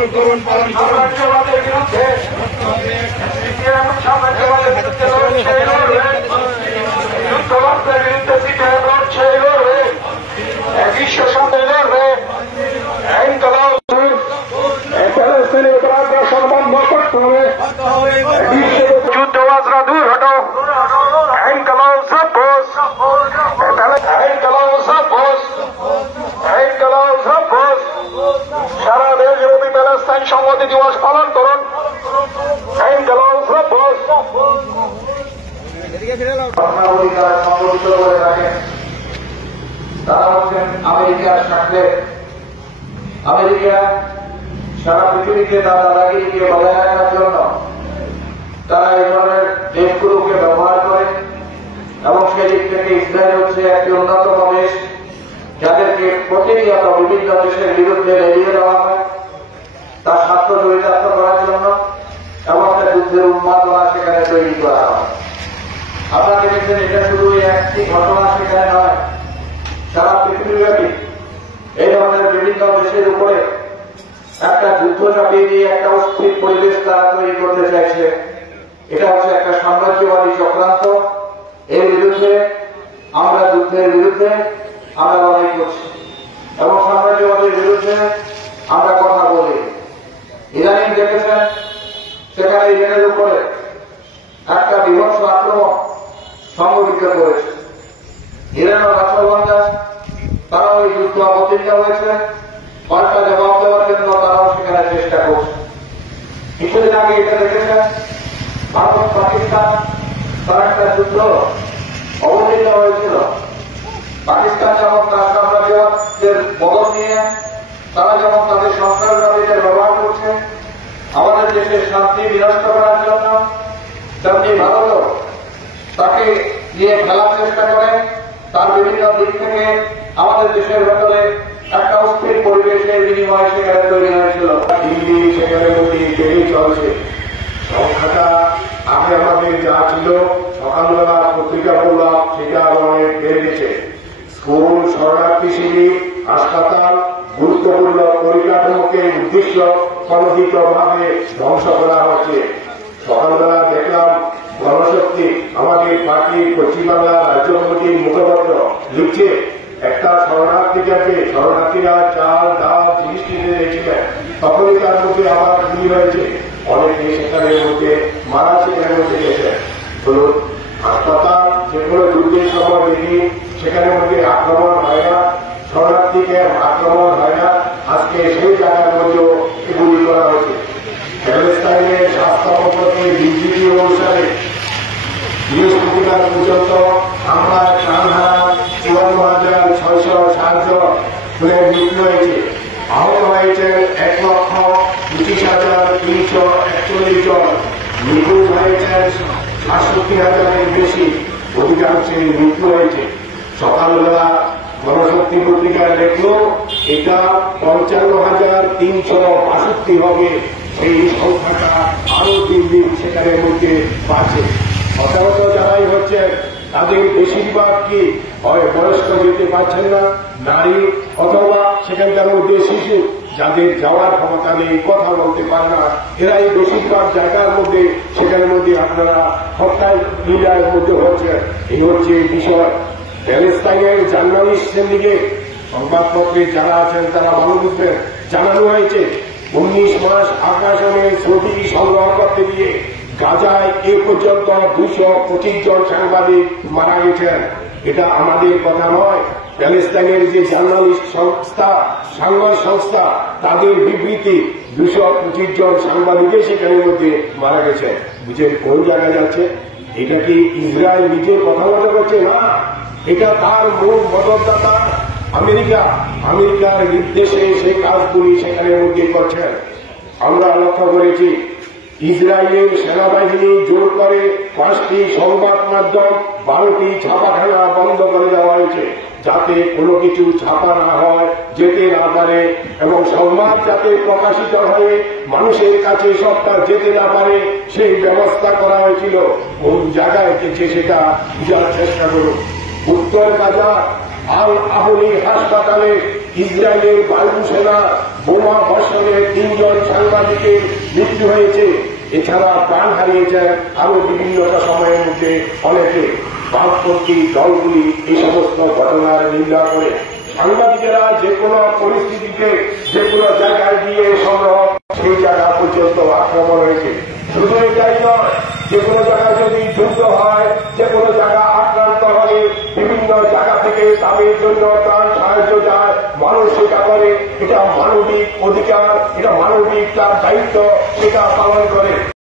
সাম্রাজ্যবাদের বিরুদ্ধে সাম্রাজ্যবাদের বিরুদ্ধে যুদ্ধবস্ত্রের বিরুদ্ধে সিপিএম লড়ছে লড়বে, বিশ্ব সন্দেহ লড়বে। ফিলিস্তিনি অপরাধ বন্ধ করতে হবে, যুদ্ধবাজরা দূর হটো, সারা দেশব্যাপী প্যালেস্টাইন সংহতি দিবস পালন করুন। অধিকার সংগঠিত করে রাখেন। তারা হচ্ছেন আমেরিকার স্বার্থে। আমেরিকা সারা পৃথিবীকে তার দাদাগিরিকে বজায় রাখার জন্য তারা এই ধরনের দেশগুলোকে ব্যবহার করে এবং সেদিক থেকে ইসরায়েল হচ্ছে একটি অন্যতম দেশ যাদেরকে প্রতিনিয়ত বিভিন্ন দেশের বিরুদ্ধে এড়িয়ে দেওয়া হয় তার স্বার্থ চরিতার্থ করার জন্য এবং একটা যুদ্ধের উন্মাদনা সেখানে তৈরি করা হয়। আপনারা দেখেছেন এটা শুধু একটি ঘটনা সেখানে নয়, সারা পৃথিবীব্যাপী এই ধরনের বিভিন্ন দেশের উপরে একটা যুদ্ধ চাপিয়ে দিয়ে একটা অস্থির পরিবেশ তারা তৈরি করতে চাইছে। এটা হচ্ছে একটা সাম্রাজ্যবাদী চক্রান্ত। এর বিরুদ্ধে আমরা যুদ্ধের বিরুদ্ধে আমরা লড়াই করছি এবং সাম্রাজ্যবাদের বিরুদ্ধে আমরা কথা বলি। ইরানি দেখেছেন সেখানে ইরানের উপরে একটা বিভৎস আক্রমণ সংগঠিত করেছে। ইরানের রাষ্ট্রপ্রধান তারাও এই যুদ্ধ অবতীর্ণ হয়েছে, পাল্টা জবাব দেওয়ার জন্য তারাও সেখানে চেষ্টা করছে। কিছুদিন আগে এটা দেখেছেন ভারত পাকিস্তান তার একটা যুদ্ধ অবতীর্ণ হয়েছিল। পাকিস্তান যেমন তার সাম্রাজ্যবাদের বদল নিয়ে তারা যেমন তাদের সন্ত্রাসবাদীদের ব্যবহার করছে আমাদের দেশের শান্তি বিনষ্ট করার জন্য, তেমনি ভারতও তাকে নিয়ে খেলার চেষ্টা করে। তার বিভিন্ন দিক থেকে আমাদের দেশের ভেতরে একটা অস্থির পরিবেশের বিনিময় সেখানে তৈরি হয়েছিল। দিল্লি সেখানে বেড়ে চলছে। সংখ্যাটা আগে আমাদের যা ছিল সকালবেলা পত্রিকা পড়লাম সেটা অনেক বেড়ে গেছে। স্কুল, শরণার্থী শিবির, হাসপাতাল, গুরুত্বপূর্ণ পরিকাঠামোকে উদ্দেশ্য প্রণোদিতভাবে ধ্বংস করা হচ্ছে। সকালবেলা দেখলাম গণশক্তি আমাদের পার্টির পশ্চিমবাংলা রাজ্য কমিটির মুখপাত্র লিখছে একটা শরণার্থী ক্যাম্পে শরণার্থীরা চাল ডাল জিনিস কিনে রেখেছিলেন, তখনই তার মধ্যে আবার গুলি হয়েছে। অনেকে সেখানের মধ্যে মারা সেখানের মধ্যে গেছে। ধরুন হাসপাতাল যেগুলো যুদ্ধের সময় দেখি সেখানের মধ্যে আক্রমণ হয় না, শরণার্থী ক্যাম্প আক্রমণ হয় না। আজকে সেই জায়গার মধ্যেও গুলি করা হয়েছে। প্যালেস্টাইনের স্বাস্থ্য সম্পর্কে বিবৃতি অনুসারে বৃহস্পতিবার পর্যন্ত আমরা প্রাণহারা 54,660 জনের মৃত্যু হয়েছে। আহত হয়েছে 1,25,341 জন। নিখোঁজ হয়েছে 67,000-এর বেশি। অধিকাংশের মৃত্যু হয়েছে। সকালবেলা গণশক্তি পত্রিকায় দেখলো এটা 55,362 হবে। এই সংখ্যাটা আরো দিন দিন সেখানের মধ্যে বাড়ছে। হতাহত যারাই হচ্ছে তাদের বেশিরভাগ কি হয় বয়স্ক যেতে পারছেন না, নারী অথবা সেখানকার মধ্যে শিশু যাদের যাওয়ার ক্ষমতা নেই, কথা বলতে পারে না, এরাই বেশিরভাগ জায়গার মধ্যে সেখানের মধ্যে আপনারা হত্যায় মিডিয়ার মধ্যে হচ্ছে। এই হচ্ছে বিষয়। প্যালেস্টাইনের জার্নালিস্টদের দিকে সংবাদপত্রে যারা আছেন তারা ভালো বুঝবেন। জানানো হয়েছে 19 মাস আকাশনের ছবি সংগ্রহ করতে গিয়ে গাজায় এ পর্যন্ত 225 জন সাংবাদিক মারা গেছেন। এটা আমাদের কথা নয়, প্যালেস্টাইনের যে জার্নালিস্ট সংস্থা, সংবাদ সংস্থা, তাদের বিবৃতি 225 জন সাংবাদিকের সেখানের মধ্যে মারা গেছে। বুঝেন কোন জায়গায় যাচ্ছে? এটা কি ইসরায়েল নিজে কথা বলতে করছে? না, এটা তার মূল মদতদাতা আমেরিকা। আমেরিকার নির্দেশে সেই কাজগুলি সেখানের মধ্যে করছেন। আমরা লক্ষ্য করেছি ইসরায়েলের সেনাবাহিনী জোর করে 5টি সংবাদ মাধ্যম, 12টি ছাপাখানা বন্ধ করে দেওয়া হয়েছে, যাতে কোনো কিছু ছাপা না হয়, যেতে না পারে, এবং সংবাদ যাতে প্রকাশিত হয়ে মানুষের কাছে সবটা যেতে না পারে সেই ব্যবস্থা করা হয়েছিল। কোন জায়গায় গেছে সেটা বুঝার চেষ্টা করুন। উত্তর গাজা আল আহলি হাসপাতালে ইসরায়েলের বায়ুসেনা বোমা বর্ষণে 3 জন সাংবাদিকের মৃত্যু হয়েছে। এছাড়া প্রাণ হারিয়েছেন আরো বিভিন্ন সময়ের মধ্যে অনেকে। বামপন্থী দলগুলি এই সমস্ত ঘটনার নিন্দা করে। সাংবাদিকেরা যে কোনো পরিস্থিতিতে যে কোনো জায়গায় গিয়ে সংগ্রহ সেই জায়গা পর্যন্ত আক্রমণ হয়েছে। শুধু এটাই নয়, যে কোনো জায়গায় যদি যুদ্ধ হয়, যে কোনো জায়গা আক্রান্ত হলে বিভিন্ন জায়গা থেকে তাদের জন্য প্রাণ সাহায্য যায়, মানুষ সেটা করে। এটা মানবিক অধিকার, এটা মানবিক তার দায়িত্ব, সেটা পালন করে।